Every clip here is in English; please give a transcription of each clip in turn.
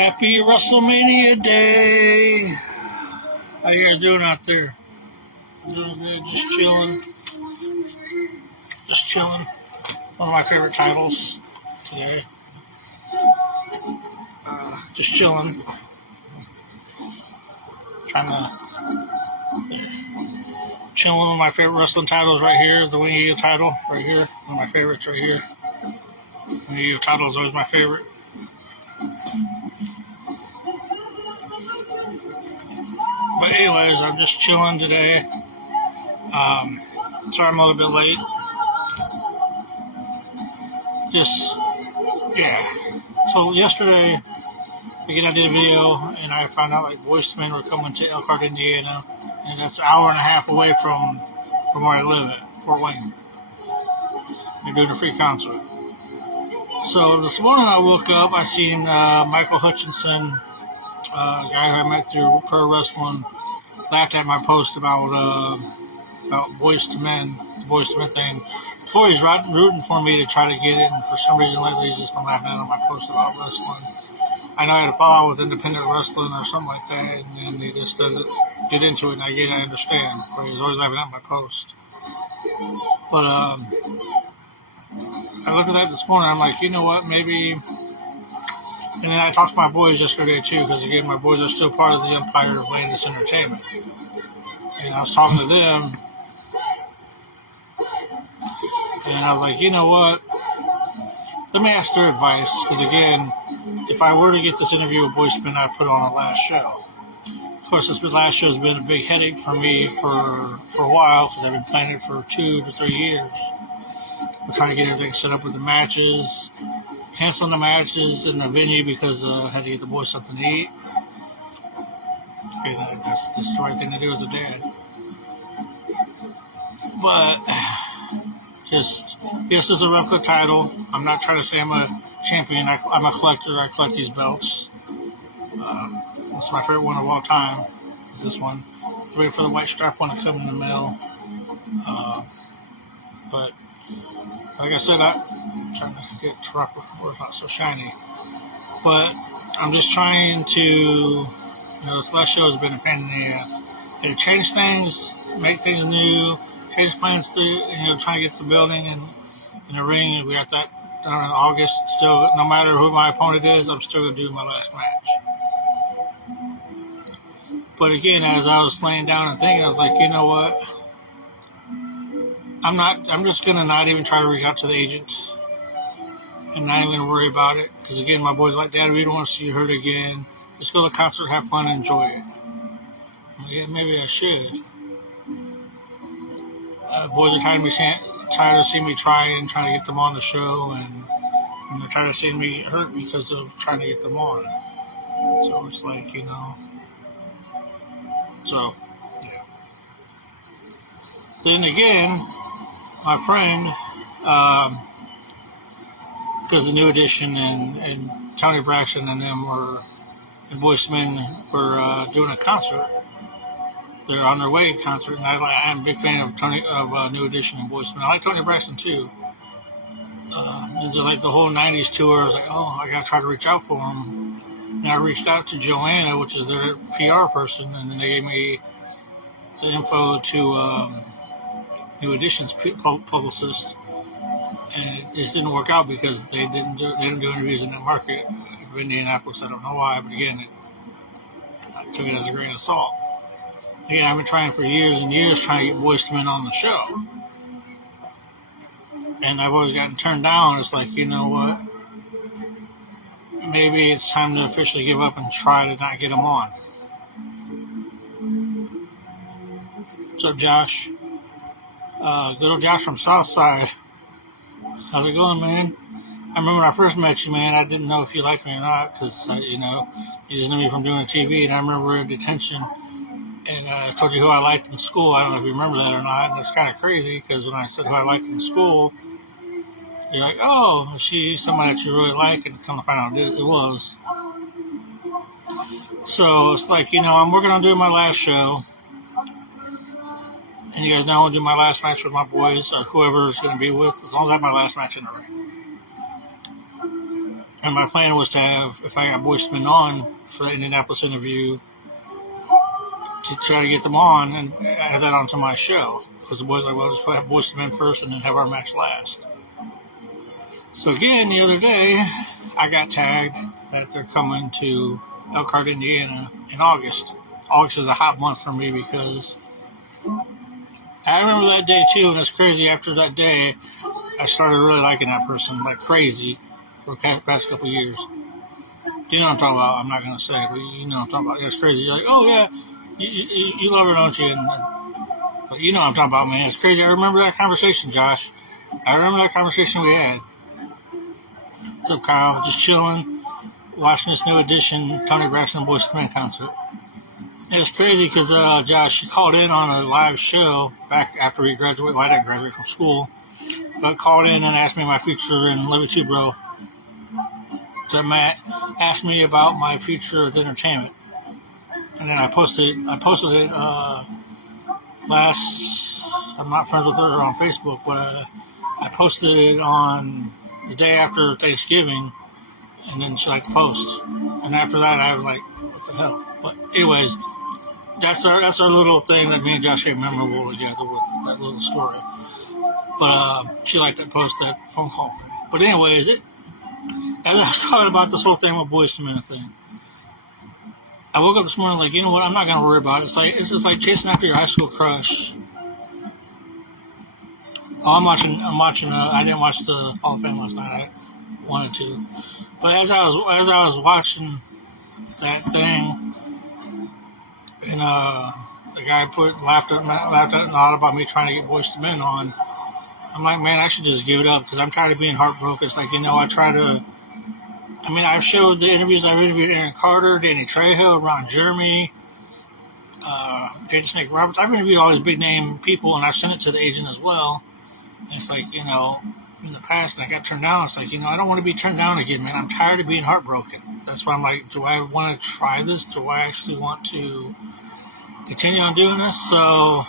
Happy WrestleMania Day! How you guys doing out there? Doing good, just chilling. Just chilling. One of my favorite titles today. Just chilling. Trying to chilling one of my favorite wrestling titles right here. The Wing Eagle title right here. One of my favorites right here. Wing Eagle title is always my favorite. But anyways, I'm just chilling today. Sorry I'm a little bit late. So yesterday, again, I did a video and I found out like Boyz II were coming to Elkhart, Indiana, and that's an hour and a half away from where I live at, Fort Wayne. They're doing a free concert. So this morning I woke up, I seen Michael Hutchinson, a guy who I met through pro wrestling, laughed at my post about Boyz II Men, the Boyz II Men thing. Before he's rooting for me to try to get it, and for some reason lately he's just been laughing at my post about wrestling. I know I had to follow with independent wrestling or something like that, and then he just doesn't get into it, and I understand. But he's always laughing at my post. But I looked at that this morning, I'm like, you know what, maybe. And then I talked to my boys yesterday too, because again, my boys are still part of the empire of Landis Entertainment. And I was talking to them, and I was like, you know what, let me ask their advice, because again, if I were to get this interview with Boyz II, I put on the last show. Of course, this last show has been a big headache for me for a while, because I've been planning it for 2 to 3 years. I'm trying to get everything set up with the matches, canceling the matches in the venue because I had to get the boys something to eat. And that's just the right thing to do as a dad. But this is a replica title. I'm not trying to say I'm a champion. I'm a collector. I collect these belts. It's my favorite one of all time. This one. Waiting for the white stripe one to come in the mail. But like I said, I'm trying to get it to rock where it's not so shiny. But I'm just trying to, this last show has been a pain in the ass. They change things, make things new, change plans through, trying to get the building and in the ring. We got that in August. Still, no matter who my opponent is, I'm still going to do my last match. But again, as I was laying down and thinking, I was like, you know what? I'm just going to not even try to reach out to the agents. I'm not even going to worry about it. Because again, my boy's like, Dad, we don't want to see you hurt again. Just go to the concert, have fun, and enjoy it. Yeah, maybe I should. Boys are tired of seeing me trying to get them on the show, and they're tired of seeing me hurt because of trying to get them on. So it's like, So, yeah. Then again, my friend, because the New Edition and Tony Braxton and them and Boyz II were doing a concert. They're on their way concert, and I'm a big fan of New Edition and Boyz II. I like Tony Braxton too. And just like the whole '90s tour, I was like, oh, I gotta try to reach out for them. And I reached out to Joanna, which is their PR person, and then they gave me the info to New Edition's publicist. And it just didn't work out because they didn't do interviews in that market of Indianapolis. I don't know why, but again, I took it as a grain of salt. Again, I've been trying for years and years trying to get Boyz II Men on the show. And I've always gotten turned down. It's like, you know what? Maybe it's time to officially give up and try to not get them on. What's up, Josh? Good old Josh from Southside. How's it going, man? I remember when I first met you, man, I didn't know if you liked me or not because, you just knew me from doing TV. And I remember in detention, and I told you who I liked in school. I don't know if you remember that or not. And it's kind of crazy because when I said who I liked in school, you're like, oh, she's somebody that you really like, and come to find out it was. So it's like, I'm working on doing my last show. And you guys know I'll do my last match with my boys, or whoever's going to be with, as long as I have my last match in the ring. And my plan was to have, if I got Boyz II Men on for the Indianapolis interview, to try to get them on and add that onto my show. Because the boys like, well, just have Boyz II Men first and then have our match last. So again, the other day, I got tagged that they're coming to Elkhart, Indiana in August. August is a hot month for me because I remember that day too, and it's crazy. After that day, I started really liking that person like crazy for the past couple of years. You know what I'm talking about? I'm not going to say it, but you know what I'm talking about. It's crazy. You're like, oh yeah, you love her, don't you? But you know what I'm talking about, man. It's crazy. I remember that conversation, Josh. I remember that conversation we had. What's up, Kyle? Just chilling, watching this new edition Tony Braxton Boyz II Men concert. And it's crazy because Josh called in on a live show back after we graduated. Well, I didn't graduate from school, but called in and asked me my future in Love You Too, Bro. So Matt asked me about my future with entertainment, and then I posted it last. I'm not friends with her on Facebook, but I posted it on the day after Thanksgiving, and then she liked the post. And after that, I was like, what the hell? But anyways, that's our little thing that me and Josh get memorable together with that little story. But she liked that post, that phone call thing. But anyways, as I was talking about this whole thing with Boyz II Men thing, I woke up this morning like, you know what? I'm not gonna worry about it. It's just like chasing after your high school crush. Oh, I'm watching. I didn't watch the Hall of Fame last night. I wanted to, but as I was watching that thing, and the guy laughed at not about me trying to get Boyz II Men on. I'm like, man, I should just give it up because I'm tired of being heartbroken. It's like, you know, I've showed the interviews. I've interviewed Aaron Carter, Danny Trejo, Ron Jeremy, Jada Snake Roberts. I've interviewed all these big name people, and I've sent it to the agent as well. And it's like, you know, in the past, and I got turned down. It's like, you know, I don't want to be turned down again, man. I'm tired of being heartbroken. That's why I'm like, do I want to try this? Do I actually want to continue on doing this? So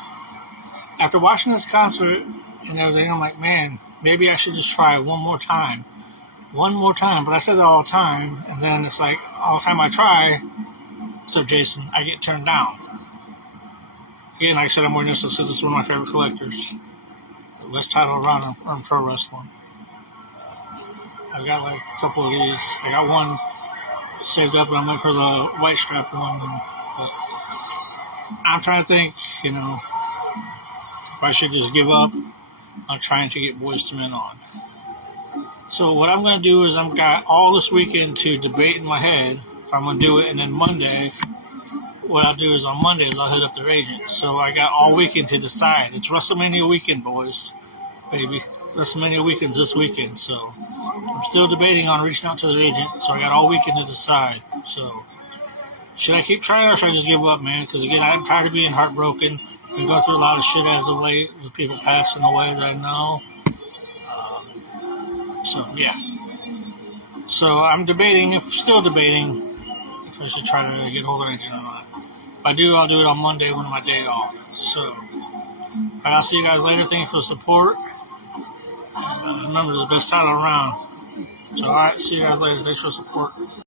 after watching this concert and everything, I'm like, man, maybe I should just try one more time. But I said that all the time, and then it's like all the time I try, so Jason, I get turned down. Again, like I said, I'm wearing this because it's one of my favorite collectors. The best title around on pro wrestling. I've got like a couple of these. I got one saved up, and I'm looking for the white strap one. But I'm trying to think, you know, if I should just give up on trying to get Boyz II Men on. So what I'm going to do is I've got all this weekend to debate in my head if I'm going to do it, and then Monday, what I'll do is on Mondays I'll hit up their agents. So I got all weekend to decide. It's WrestleMania weekend, boys, baby. WrestleMania weekend's this weekend, so I'm still debating on reaching out to their agent. So I got all weekend to decide. So should I keep trying or should I just give up, man? Because again, I'm tired of being heartbroken and going through a lot of shit as of late with people passing away that I know. So yeah. So I'm still debating if I should try to get hold of an agent or not. If I do, I'll do it on Monday when my day off. So I'll see you guys later. Thank you for the support. And remember, the best title around. So alright, see you guys later. Thanks for the support.